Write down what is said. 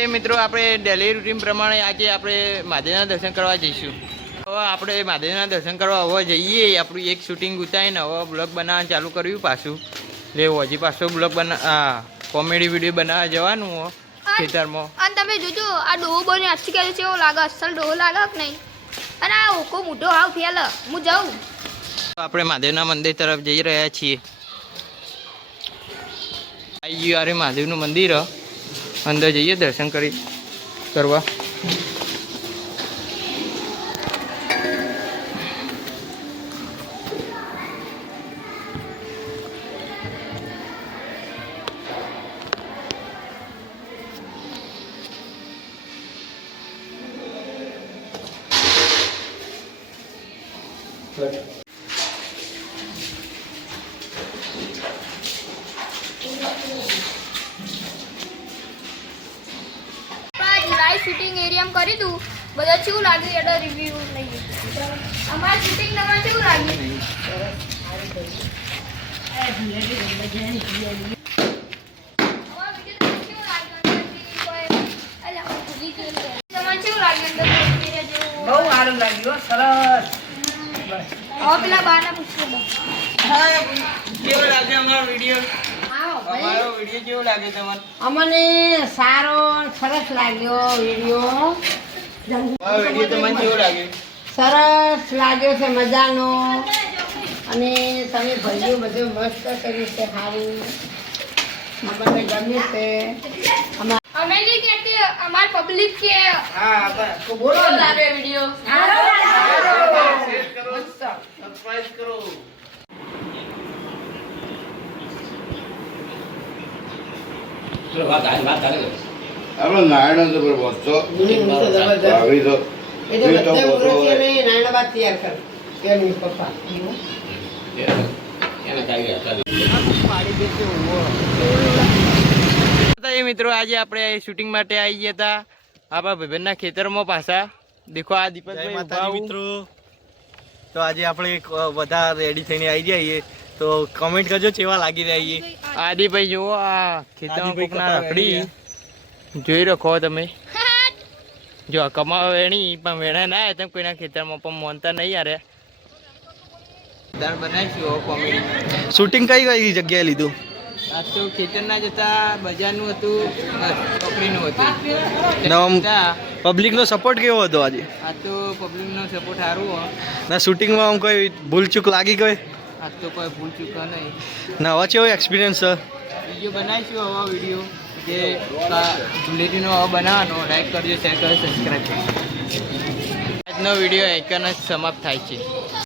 એ મિત્રો આપણે daily routine પ્રમાણે આજે આપણે મહાદેવના દર્શન કરવા જઈશું. હવે આપણે મહાદેવના દર્શન કરવા હવે જઈએ. આપણું એક શૂટિંગ ઉતારીને હવે બ્લોગ બનાવવાનું ચાલુ કર્યું પાછું. લેવું હજી પાછો બ્લોગ કોમેડી વિડીયો બનાવવા જવાનું ખેતરમાં. અને તમે જોજો આ ડોહો બને અચ્છી કે છે એવો લાગે, અસલ ડોહો લાગે કે નહીં? અને આ ઓકો મોટો હાવ ફેલ હું જાઉં. આપણે મહાદેવના મંદિર તરફ જઈ રહ્યા છીએ. આવી ગયું અરે મહાદેવનું મંદિર, અંદર જઈએ દર્શન કરવા. શૂટિંગ એરિયામાં કરી દઉં બધા કેવું લાગ્યું એનો રિવ્યુ લઈએ. અમારા શૂટિંગ તમારે કેવું લાગ્યું? બહુ સારું લાગ્યું, સરસ. હવે પેલા બાના પૂછજો. કેવો લાગે અમારો વિડીયો? અમારો વિડીયો કેવો લાગે તમને? અમને સારો સરસ લાગ્યો વિડીયો. વિડીયો તમને કેવો લાગે? સરસ લાગ્યો છે, મજાનો. અને તમે ભાઈઓ બધું મસ્ત કર્યું છે, સારું અમને ગમ્યું છે. અમે નહીં કહેતી, અમાર પબ્લિક કે બોલો લાગે વિડીયો. સબસ્ક્રાઇબ કરો. આપણે નાયણ તો બસો આવી તો એ તો બધે બોલો છે ને નાના બાદ તૈયાર કર કેમ પપ્પા મિત્રો આજે આપણે શૂટિંગ માટે આવી ગયા હતા આપણા ભાઈબંધના ખેતરમાં પાછા. દેખો આ દીપકભાઈ મિત્રો, તો આજે આપણે બધા રેડી થઈને આવી જઈએ, તો કમેન્ટ કરજો કેવા લાગી રહ્યા. આદિભાઈ જુઓ આ ખેતરમાં કોકના રખડી જોઈ રાખો તમે. જો કમાવા વેણી પણ વેણા ના આવે તમે કોઈના ખેતરમાં પણ મોનતા નહીં યાર. બનાવીશું કોમેડી. શૂટિંગ કઈ કઈ જગ્યાએ લીધું? આ તો ખેતરના જતા બજારનું હતું, ચોકડીનું હતું. પબ્લિકનો સપોર્ટ કેવો હતો આજે? આ તો પબ્લિકનો સપોર્ટ સારું હોય ના શૂટિંગમાં આમ કોઈ ભૂલચૂક લાગી ગઈ? આ તો કોઈ ભૂલ ચૂકા નહીં. ના હવે કેવો એક્સપિરિયન્સ છે? વિડીયો બનાવીશું આવા વિડીયો જે ધૂળેટીનો આવા બનાવવાનો. લાઈક કરજો, શેર કરજો, સબસ્ક્રાઈબ કરજો. આજનો વિડીયો એકન જ સમાપ્ત થાય છે.